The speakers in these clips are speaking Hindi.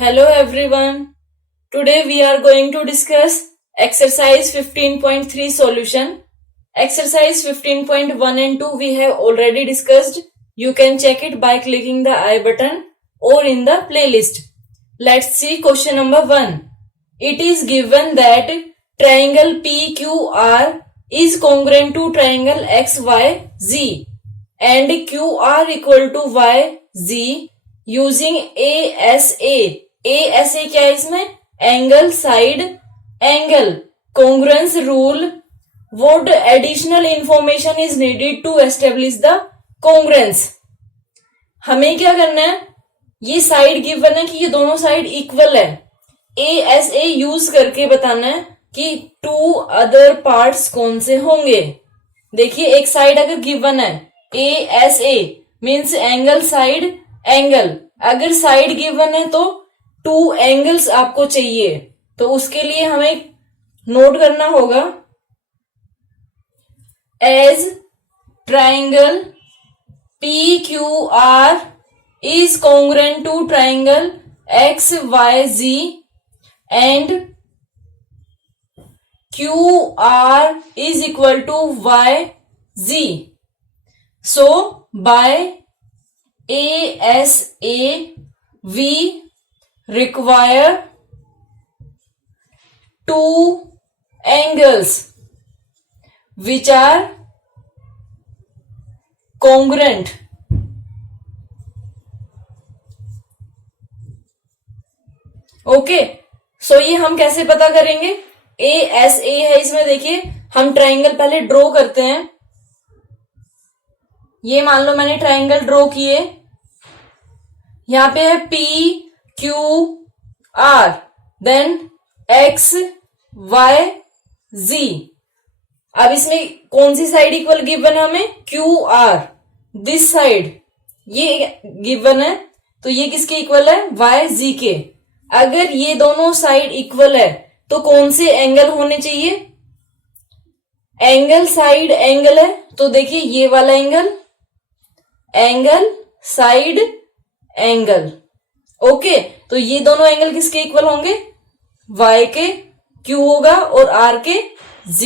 Hello everyone. Today we are going to discuss exercise 15.3 solution. Exercise 15.1 and 2 we have already discussed. You can check it by clicking the I button or in the playlist. Let's see question number 1. It is given that triangle PQR is congruent to triangle XYZ and QR equal to YZ using ASA क्या है इसमें? Angle side angle congruence rule. What additional information is needed to establish the congruence. हमें क्या करना है, ये साइड गिवन है कि ये दोनों साइड इक्वल है. ASA यूज करके बताना है कि टू अदर पार्ट्स कौन से होंगे. देखिए एक साइड अगर गिवन है ASA means angle side angle. अगर साइड गिवन है तो टू एंगल्स आपको चाहिए, तो उसके लिए हमें नोट करना होगा as triangle PQR is congruent to triangle XYZ and QR is equal to YZ. So by ASA we require two angles which are congruent. Okay, so ये हम कैसे पता करेंगे? ASA है इसमें. देखिए हम ट्राइंगल पहले ड्रॉ करते हैं. ये मान लो मैंने ट्राइंगल ड्रॉ किए. यहां पे है PQR देन XYZ. अब इसमें कौन सी साइड इक्वल गिवन है हमें? QR. दिस साइड ये गिवन है, तो ये किसके इक्वल है? YZ के. अगर ये दोनों साइड इक्वल है तो कौन से एंगल होने चाहिए? एंगल साइड एंगल है, तो देखिए ये वाला angle angle side angle. Okay, तो ये दोनों एंगल किसके इक्वल होंगे? Y के. Q होगा और R के Z.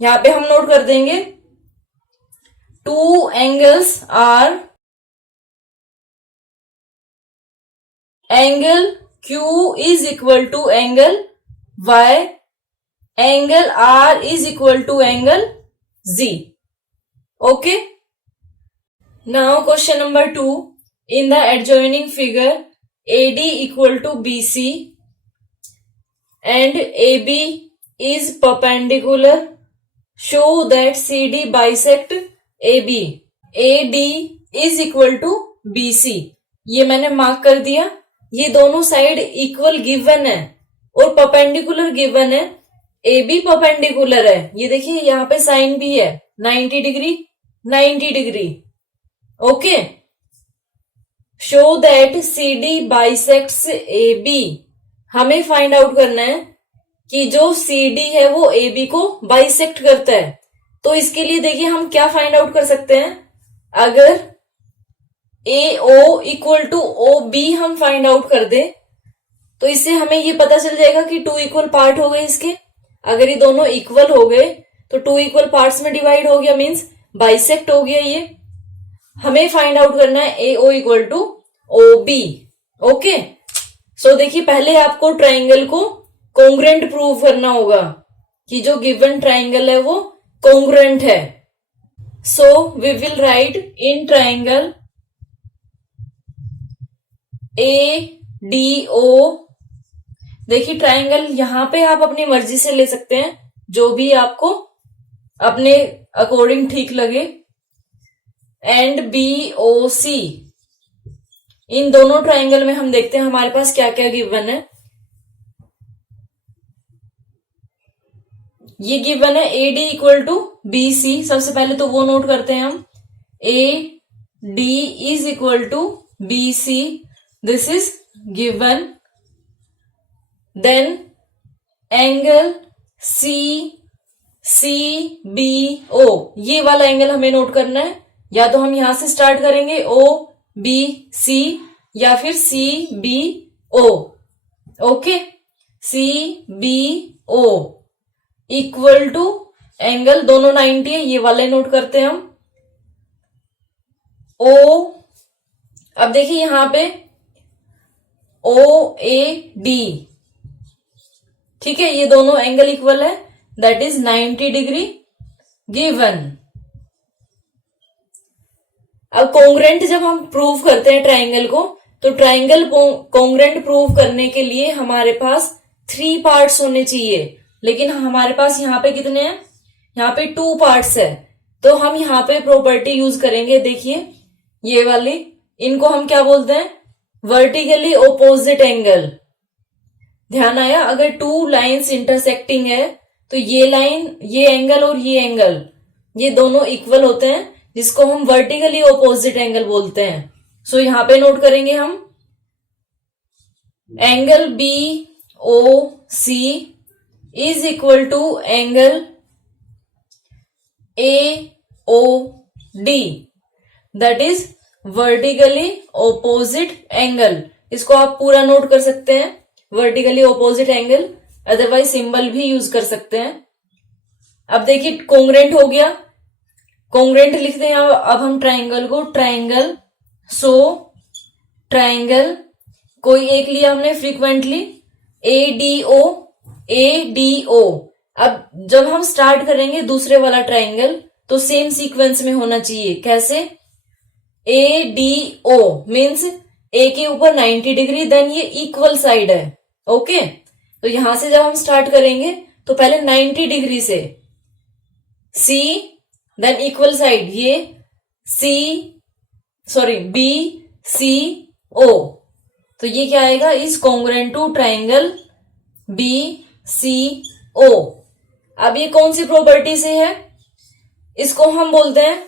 यहां पे हम नोट कर देंगे two angles R angle Q is equal to angle Y, angle R is equal to angle Z. Okay. Now question number 2. In the adjoining figure, AD equal to BC and AB is perpendicular. Show that CD bisect AB. AD is equal to BC. ये मैंने मार्क कर दिया. ये दोनों साइड इक्वल गिवन है और परपेंडिकुलर गिवन है. AB परपेंडिकुलर है. ये देखिए यहाँ पे साइन भी है 90 degree 90 degree. Okay, show that CD bisects AB. हमें फाइंड आउट करना है कि जो CD है वो AB को बाइसेक्ट करता है. तो इसके लिए देखिए हम क्या फाइंड आउट कर सकते हैं. अगर AO इक्वल टू OB हम फाइंड आउट कर दे तो इससे हमें ये पता चल जाएगा कि टू इक्वल पार्ट हो गए इसके. अगर ये दोनों इक्वल हो गए तो टू इक्वल पार्ट्स में डिवाइड हो गया मींस बाइसेक्ट हो गया. ये हमें फाइंड आउट करना है AO equal to OB. Okay, so देखिए पहले आपको ट्राइंगल को कॉन्ग्रुएंट प्रूव करना होगा कि जो गिवन ट्राइंगल है वो कॉन्ग्रुएंट है. So we will write in triangle ADO. देखिए ट्राइंगल यहां पे आप अपनी मर्जी से ले सकते हैं, जो भी आपको अपने अकॉर्डिंग ठीक लगे. And BOC. इन दोनों ट्राइंगल में हम देखते हैं हमारे पास क्या क्या गिवन है. ये गिवन है AD इक्वल टू BC. सबसे पहले तो वो नोट करते हैं हम. AD is equal to BC. This is given. Then angle CBO. ये वाला एंगल हमें नोट करना है. या तो हम यहां से स्टार्ट करेंगे OBC या फिर CBO. Okay, C B O equal to angle दोनों 90 है, ये वाले नोट करते हैं हम। ओ, अब देखिए यहां पे ओ ए डी, ठीक है, ये दोनों एंगल इक्वल है, दैट इज 90 डिग्री गिवन। अब कॉन्ग्रेंट जब हम प्रूव करते हैं ट्राइंगल को, तो ट्राइंगल कॉन्ग्रेंट प्रूव करने के लिए हमारे पास 3 पार्ट्स होने चाहिए, लेकिन हमारे पास यहाँ पे कितने हैं, यहाँ पे 2 पार्ट्स है। तो हम यहाँ पे प्रॉपर्टी यूज करेंगे, देखिए ये वाली, इनको हम क्या बोलते हैं, वर्टिकली ओपोजिट एंगल। ध्यान आया, अगर 2 लाइन्स इंटरसेक्टिंग है तो ये लाइन, ये एंगल और ये एंगल, ये दोनों इक्वल होते हैं, जिसको हम वर्टिकली ओपोजिट एंगल बोलते हैं। सो यहां पे नोट करेंगे हम, angle B O C is equal to angle A O D, that is vertically opposite angle. इसको आप पूरा नोट कर सकते हैं, vertically opposite angle, otherwise symbol भी यूज कर सकते हैं। अब देखिए कॉन्ग्रेंट हो गया, कॉन्ग्रेंट लिखते हैं अब हम ट्राइंगल को, ट्राइंगल, सो ट्राइंगल कोई एक लिया हमने फ्रीक्वेंटली, ए डी ओ। अब जब हम स्टार्ट करेंगे दूसरे वाला ट्राइंगल तो सेम सीक्वेंस में होना चाहिए। कैसे, ए डी ओ मीन्स ए के ऊपर 90 डिग्री, देन ये इक्वल साइड है, ओके। तो यहां से जब हम स्टार्ट करेंगे तो पहले 90 डिग्री से सी, देन इक्वल साइड ये बी सी ओ, तो ये क्या आएगा, is congruent to triangle B C O. अब ये कौन सी प्रॉपर्टी से है, इसको हम बोलते हैं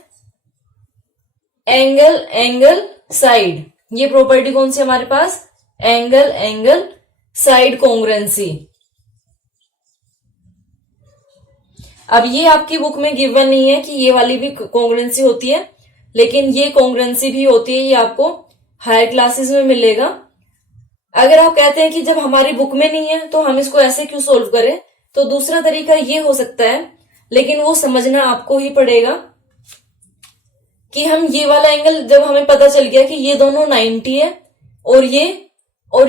एंगल एंगल साइड। ये प्रॉपर्टी कौन सी हमारे पास, एंगल एंगल साइड कॉन्ग्रुएंसी। अब ये आपकी बुक में गिवन नहीं है कि ये वाली भी कॉन्ग्रुएंसी होती है, लेकिन ये कॉन्ग्रुएंसी भी होती है, ये आपको हायर क्लासेस में मिलेगा। अगर आप कहते हैं कि जब हमारी बुक में नहीं है तो हम इसको ऐसे क्यों सोल्व करें, तो दूसरा तरीका ये हो सकता है, लेकिन वो समझना आपको ही पड़ेगा कि हम ये वाला एंगल, जब हमें पता चल गया कि ये दोनों 90 है और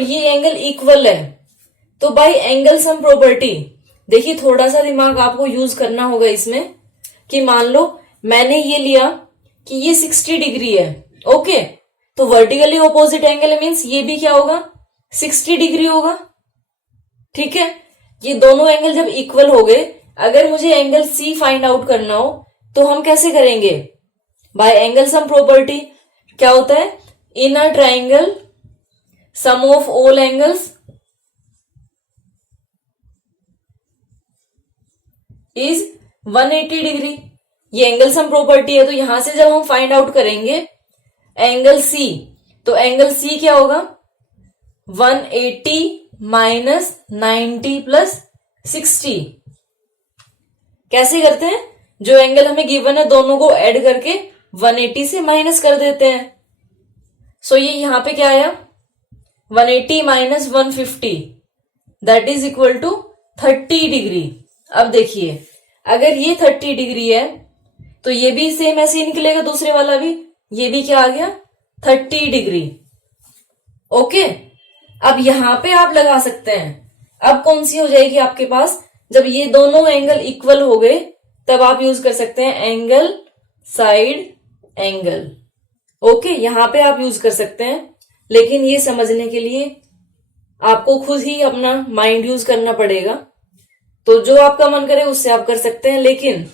ये एंगल इक्वल है, तो बाय एंगल सम प्रॉपर्टी, देखिए थोड़ा सा दिमाग आपको यूज करना होगा इसमें, कि मान लो मैंने ये लिया कि ये 60 डिग्री है, ओके, तो वर्टिकली ऑपोजिट एंगल मीन्स ये भी क्या होगा, 60 डिग्री होगा, ठीक है। ये दोनों एंगल जब इक्वल हो गए, अगर मुझे एंगल सी फाइंड आउट करना हो तो हम कैसे करेंगे, बाय एंगल सम प्रॉपर्टी। क्या होता है, in a triangle sum of all angles is 180 degree, ये एंगल सम प्रॉपर्टी है। तो यहां से जब हम फाइंड आउट करेंगे एंगल सी, तो एंगल सी क्या होगा, 180 माइनस 90 प्लस 60। कैसे करते हैं, जो एंगल हमें गिवन है दोनों को ऐड करके 180 से माइनस कर देते हैं। सो ये यहां पे क्या आया, 180 minus 150, that is equal to 30 degree. अब देखिए अगर ये 30 डिग्री है तो ये भी सेम ऐसे ही निकलेगा, दूसरे वाला भी, ये भी क्या आ गया, 30 डिग्री, ओके। अब यहां पे आप लगा सकते हैं, अब कौन सी हो जाएगी आपके पास, जब ये दोनों एंगल इक्वल हो गए तब आप यूज कर सकते हैं एंगल साइड एंगल, ओके, यहां पे आप यूज कर सकते हैं। लेकिन ये समझने के लिए आपको खुद ही अपना माइंड यूज करना पड़ेगा, तो जो आपका मन करे उससे आप कर सकते हैं। लेकिन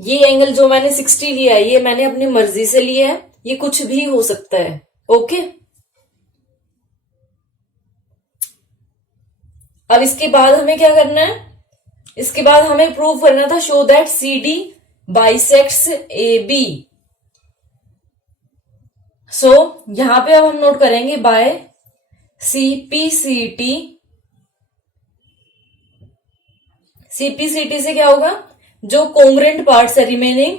ये एंगल जो मैंने 60 लिया है, ये मैंने अपनी मर्जी से लिया है, ये कुछ भी हो सकता है, ओके। अब इसके बाद हमें क्या करना है, इसके बाद हमें प्रूव करना था, show that C D bisects A B. So यहां पे अब हम नोट करेंगे बाय सीपीसीटी। सीपीसीटी से क्या होगा, जो कॉन्ग्रुएंट पार्ट्स है remaining,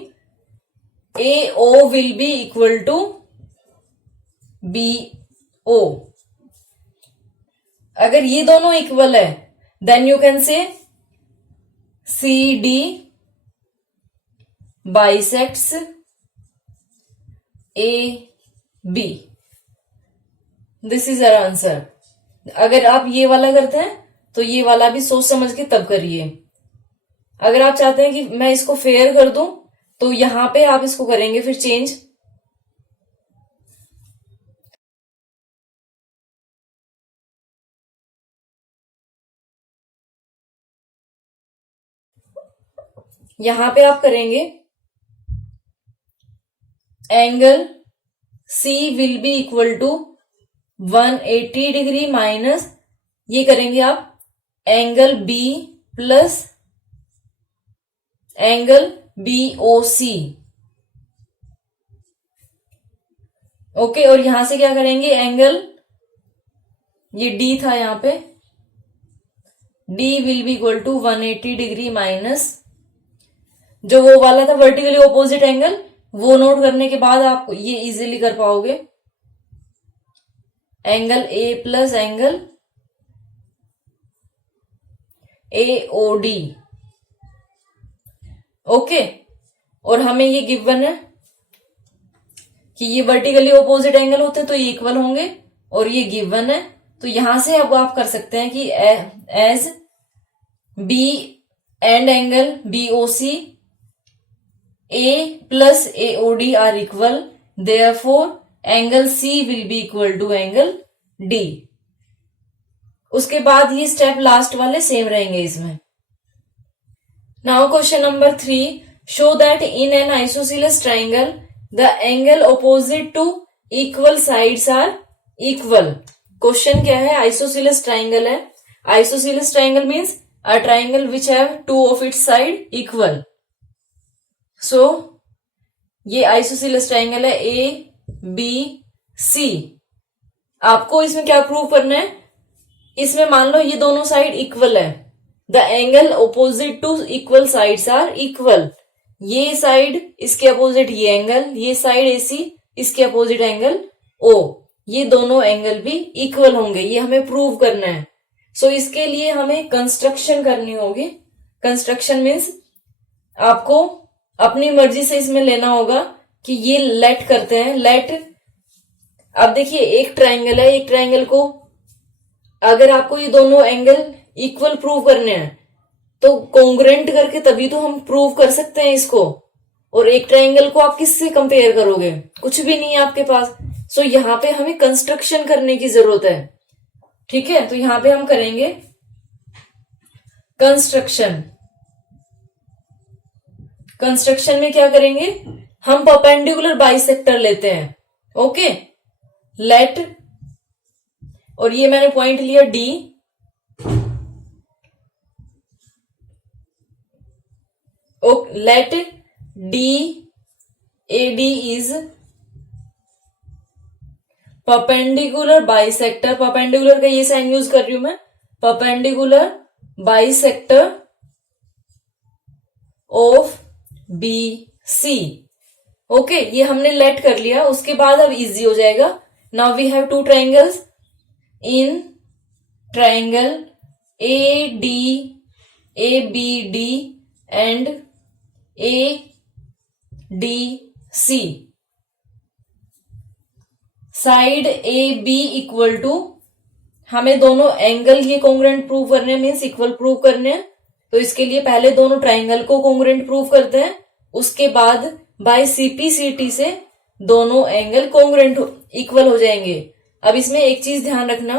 A O will be equal to B O. अगर ये दोनों इक्वल है then you can say C D bisects A B. This is our answer. अगर आप ये वाला करते हैं तो ये वाला भी सोच समझ के तब करिए। अगर आप चाहते हैं कि मैं इसको फेयर कर दूं तो यहां पे आप इसको करेंगे फिर चेंज। यहां पे आप करेंगे angle C will be equal to 180 degree minus ये करेंगे आप angle B plus angle BOC। Okay, और यहां से क्या करेंगे एंगल, ये D था यहां पे, D will be equal to 180 degree minus जो वो वाला था वर्टिकली ऑपोजिट एंगल, वो नोट करने के बाद आप ये इजीली कर पाओगे। Angle A plus angle AOD। Okay, और हमें ये गिवन है कि ये वर्टिकली ऑपोजिट एंगल होते हैं तो ये इक्वल होंगे, और ये गिवन है तो यहां से अब आप कर सकते हैं कि as B and angle BOC A plus AOD are equal, therefore angle C will be equal to angle D। उसके बाद ये स्टेप लास्ट वाले सेम रहेंगे इसमें। Now question number 3, show that in an isosceles triangle the angle opposite to equal sides are equal. Question क्या है, आइसोसेलेस ट्राइंगल है। Isosceles triangle means a triangle which have two of its side equal. So ये आइसोसेलेस ट्राइंगल है ABC। आपको इसमें क्या प्रूव करना है, इसमें मान लो ये दोनों साइड इक्वल है, the angle opposite to equal sides are equal. ये साइड इसके अपोजिट ये एंगल, ये साइड AC इसके अपोजिट एंगल O, ये दोनों एंगल भी इक्वल होंगे, ये हमें प्रूव करना है। सो इसके लिए हमें कंस्ट्रक्शन करनी होगी। कंस्ट्रक्शन मीन्स आपको अपनी मर्जी से इसमें लेना होगा कि ये लेट करते हैं, लेट। अब देखिए एक ट्राइंगल है, एक ट्राइंगल को अगर आपको ये दोनों एंगल इक्वल प्रूव करने हैं तो कॉन्ग्रुएंट करके तभी तो हम प्रूव कर सकते हैं इसको। और एक ट्राइंगल को आप किससे कंपेयर करोगे, कुछ भी नहीं है आपके पास। सो यहां पे हमें कंस्ट्रक्शन करने की जरूरत है। ठीक है, तो यहां पे हम करेंगे कंस्ट्रक्शन। कंस्ट्रक्शन में क्या करेंगे, हम परपेंडिकुलर बाइसेक्टर लेते हैं। ओके, लेट, और ये मैंने पॉइंट लिया D, let DAD is perpendicular bisector. Perpendicular का ये साइन यूज कर रही हूं मैं, perpendicular bisector of BC। Okay, ये हमने लेट कर लिया, उसके बाद अब इजी हो जाएगा। Now we have two triangles in triangle ABD and ADC। Side AB equal to, हमें दोनों एंगल ये कॉन्ग्रुएंट प्रूव करने मीन्स इक्वल प्रूव करने हैं, तो इसके लिए पहले दोनों ट्राइंगल को कॉन्ग्रुएंट प्रूव करते हैं, उसके बाद बाय CPCT से दोनों एंगल कॉन्ग्रुएंट इक्वल हो जाएंगे। अब इसमें एक चीज ध्यान रखना,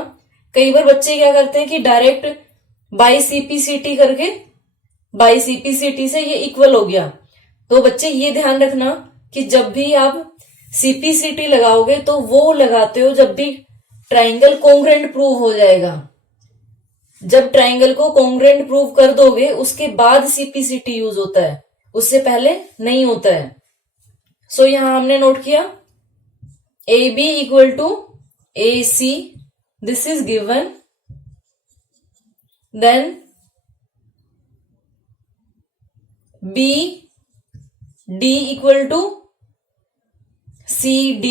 कई बार बच्चे क्या करते हैं कि डायरेक्ट बाय CPCT करके बाय CPCT से ये इक्वल हो गया। तो बच्चे ये ध्यान रखना कि जब भी आप CPCT लगाओगे तो वो लगाते हो जब भी ट्राइंगल कॉन्ग्रुएंट प्रूव हो जाएगा। जब ट्राइंगल को कॉन्ग्रुएंट प्रूव कर दोगे उसके बाद CPCT यूज होता है, उससे पहले नहीं होता है। सो यहां हमने नोट किया AB equal to AC, this is given. Then BD equal to CD,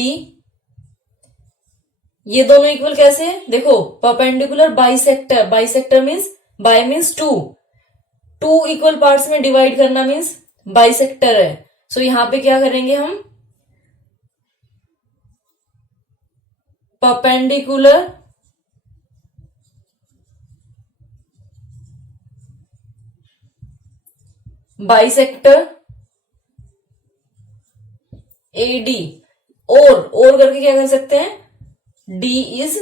ये दोनों इक्वल कैसे है? देखो, perpendicular bisector, bisector means bi means two, two equal parts में डिवाइड करना मीन्स बाइसेक्टर है। सो यहां पे क्या करेंगे हम, परपेंडिकुलर बाइसेक्टर AD, और करके क्या कर सकते हैं, D is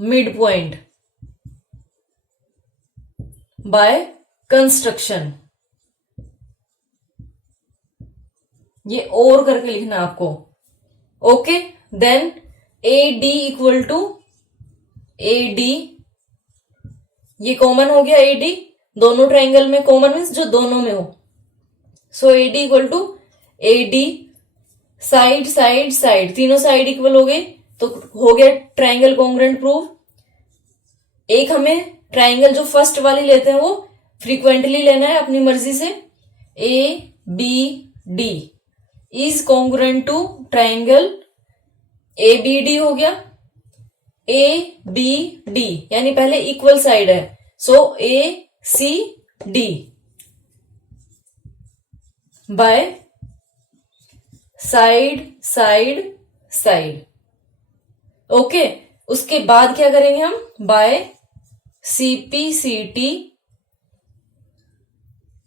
mid point by construction, ये और करके लिखना आपको। Okay, then AD equal to AD, ये कॉमन हो गया AD, दोनों ट्राइंगल में कॉमन मीन्स जो दोनों में हो। So AD equal to AD, side side side, तीनों साइड इक्वल हो गई तो हो गया ट्राइंगल कॉन्ग्रुएंट प्रूफ। एक हमें ट्राइंगल जो फर्स्ट वाली लेते हैं वो फ्रीक्वेंटली लेना है अपनी मर्जी से। ABD is congruent to triangle ABD हो गया। ABD यानी पहले इक्वल साइड है, so ACD by side side side. Okay, उसके बाद क्या करेंगे हम, by CPCT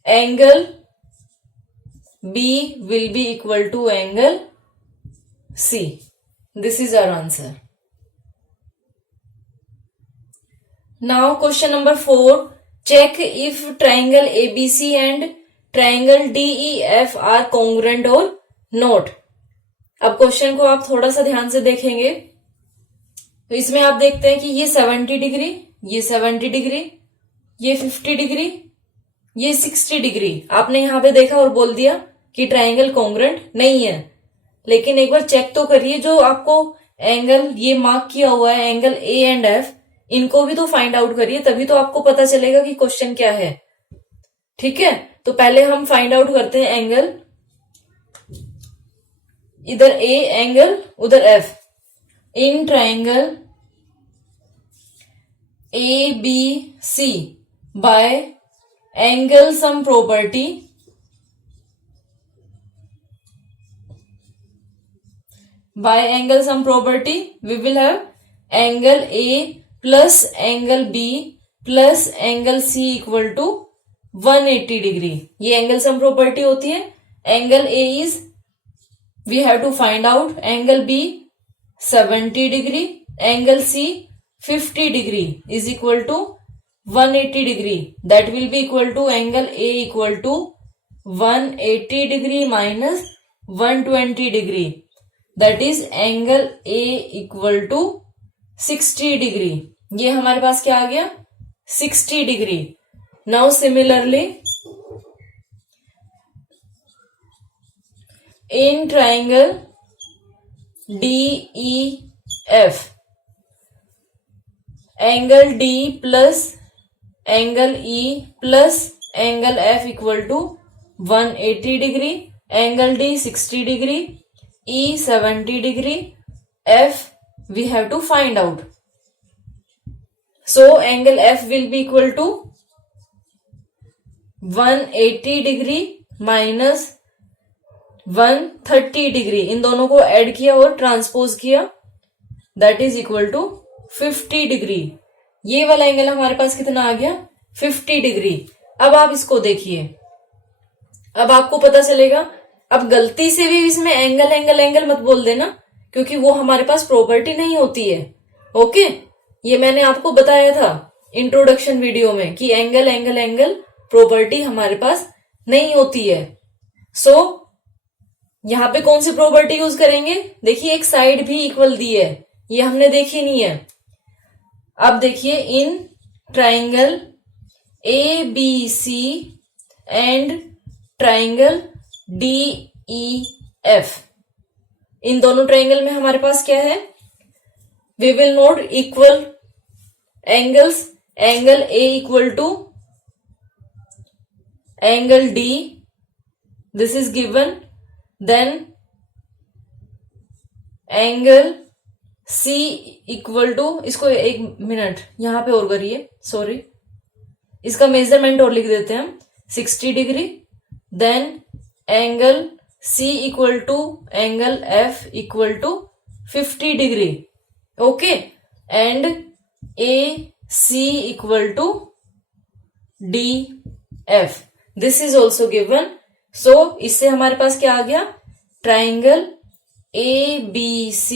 angle B will be equal to angle C. This is our answer. Now question number 4. Check if triangle ABC and triangle DEF are congruent or not. अब क्वेश्चन को आप थोड़ा सा ध्यान से देखेंगे तो इसमें आप देखते हैं कि ये 70 डिग्री, ये 70 डिग्री, ये 50 डिग्री, ये 60 डिग्री आपने यहां पे देखा और बोल दिया कि ट्राइंगल कॉन्ग्रुएंट नहीं है। लेकिन एक बार चेक तो करिए, जो आपको एंगल ये मार्क किया हुआ है एंगल A एंड F, इनको भी तो फाइंड आउट करिए, तभी तो आपको पता चलेगा कि क्वेश्चन क्या है। ठीक है, तो पहले हम फाइंड आउट करते हैं एंगल, इधर A एंगल उधर F। In triangle ABC bye angle sum property, by angle sum property we will have angle A plus angle B plus angle C equal to 180 degree. ये एंगल सम प्रॉपर्टी होती है। Angle A is we have to find out, angle B 70 degree, angle C 50 degree is equal to 180 degree, that will be equal to angle A equal to 180 degree minus 120 degree, that is angle A equal to 60 degree. ये हमारे पास क्या आ गया, 60 degree. Now similarly in triangle DEF angle D plus angle E plus angle F equal to 180 degree, angle D 60 degree, E 70 degree, F we have to find out. So angle F will be equal to 180 degree minus 130 degree, इन दोनों को ऐड किया और ट्रांसपोज किया, that is equal to 50 degree। ये वाला एंगल हमारे पास कितना आ गया, 50 डिग्री। अब आप इसको देखिए, अब आपको पता चलेगा। अब गलती से भी इसमें एंगल एंगल एंगल मत बोल देना, क्योंकि वो हमारे पास प्रॉपर्टी नहीं होती है। ओके, ये मैंने आपको बताया था इंट्रोडक्शन वीडियो में कि एंगल एंगल एंगल प्रॉपर्टी हमारे पास नहीं होती है। सो यहां पे कौन सी प्रॉपर्टी यूज करेंगे, देखिए एक साइड भी इक्वल दी है, ये हमने देखी नहीं है। अब देखिए in triangle ABC and triangle DEF, इन दोनों ट्राइंगल में हमारे पास क्या है, we will note equal angles, angle A equal to angle D, this is given, then angle C equal to, इसको एक मिनट यहां पे और करिए, सॉरी, इसका मेजरमेंट और लिख देते हैं हम 60 degree, then angle C equal to angle F equal to 50 degree, okay, and AC equal to DF, this is also given. So इससे हमारे पास क्या आ गया, triangle ABC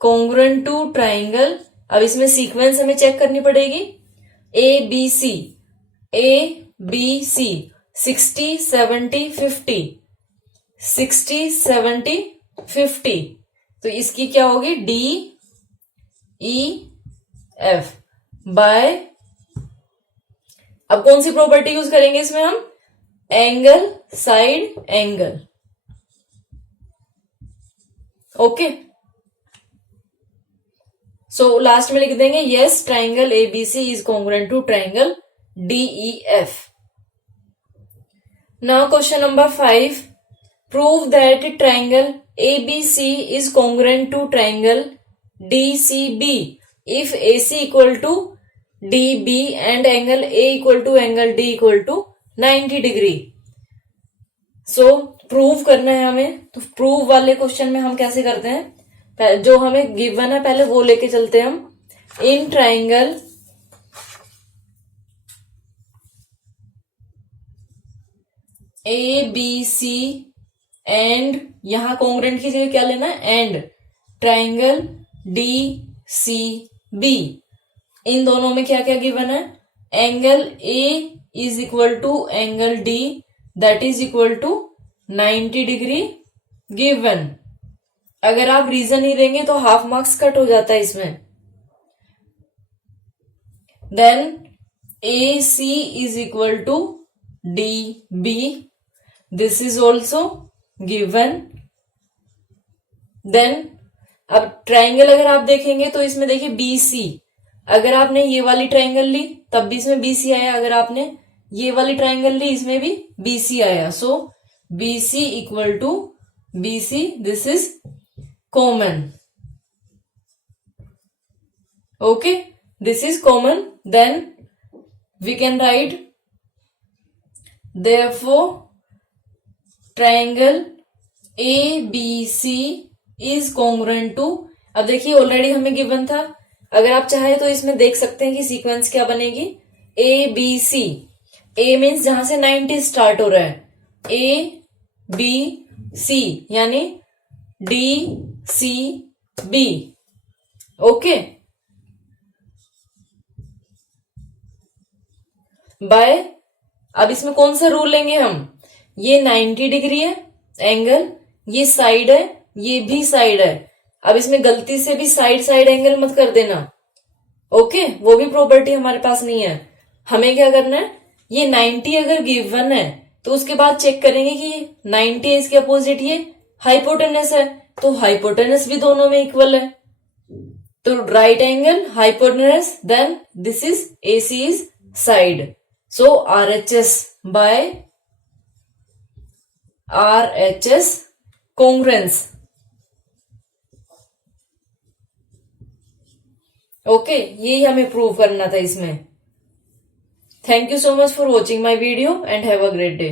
congruent to triangle, अब इसमें सीक्वेंस हमें चेक करनी पड़ेगी, ABC 60 70 50, 60 70 50, तो इसकी क्या होगी DEF बाय, अब कौन सी प्रॉपर्टी यूज करेंगे इसमें हम, angle side angle, okay. So last में लिख देंगे yes triangle ABC is congruent to triangle DEF। Now question number 5, prove that triangle ABC is congruent to triangle DCB if AC equal to DB and angle A equal to angle D equal to 90 degree. So prove करना है हमें, तो प्रूव वाले क्वेश्चन में हम कैसे करते हैं, जो हमें गिवन है पहले वो लेके चलते हैं हम। इन ट्राइंगल ABC एंड, यहां कॉन्ग्रुएंट की जगह क्या लेना है, एंड ट्राइंगल DCB, इन दोनों में क्या क्या गिवन है, angle A is equal to angle D that is equal to 90 degree given. अगर आप रीजन ही देंगे तो हाफ मार्क्स कट हो जाता है इसमें। Then AC is equal to DB, this is also given. Then अब ट्राइंगल अगर आप देखेंगे तो इसमें देखिए BC, अगर आपने ये वाली ट्राइंगल ली तब भी इसमें BC आया, अगर आपने ये वाली ट्राइंगल ली इसमें भी BC आया। So BC equal to BC, this is common, okay, this is common. Then we can write therefore triangle ABC is congruent to, अब देखिए ऑलरेडी हमें गिवन था, अगर आप चाहे तो इसमें देख सकते हैं कि सीक्वेंस क्या बनेगी, ABC, A मीन्स जहां से 90 स्टार्ट हो रहा है, ABC यानी DCB, ओके, बाय, अब इसमें कौन सा रूल लेंगे हम, ये 90 डिग्री है एंगल, ये साइड है, ये भी साइड है, अब इसमें गलती से भी साइड साइड एंगल मत कर देना, ओके, वो भी प्रॉपर्टी हमारे पास नहीं है। हमें क्या करना है, ये 90 अगर गिवन है तो उसके बाद चेक करेंगे कि 90 इसके अपोजिट ये हाइपोटेनस है, तो हाइपोटेनस भी दोनों में इक्वल है, तो right angle hypotenuse, then this is AC is side, so RHS by RHS congruence, okay, यही हमें प्रूव करना था इसमें। Thank you so much for watching my video and have a great day.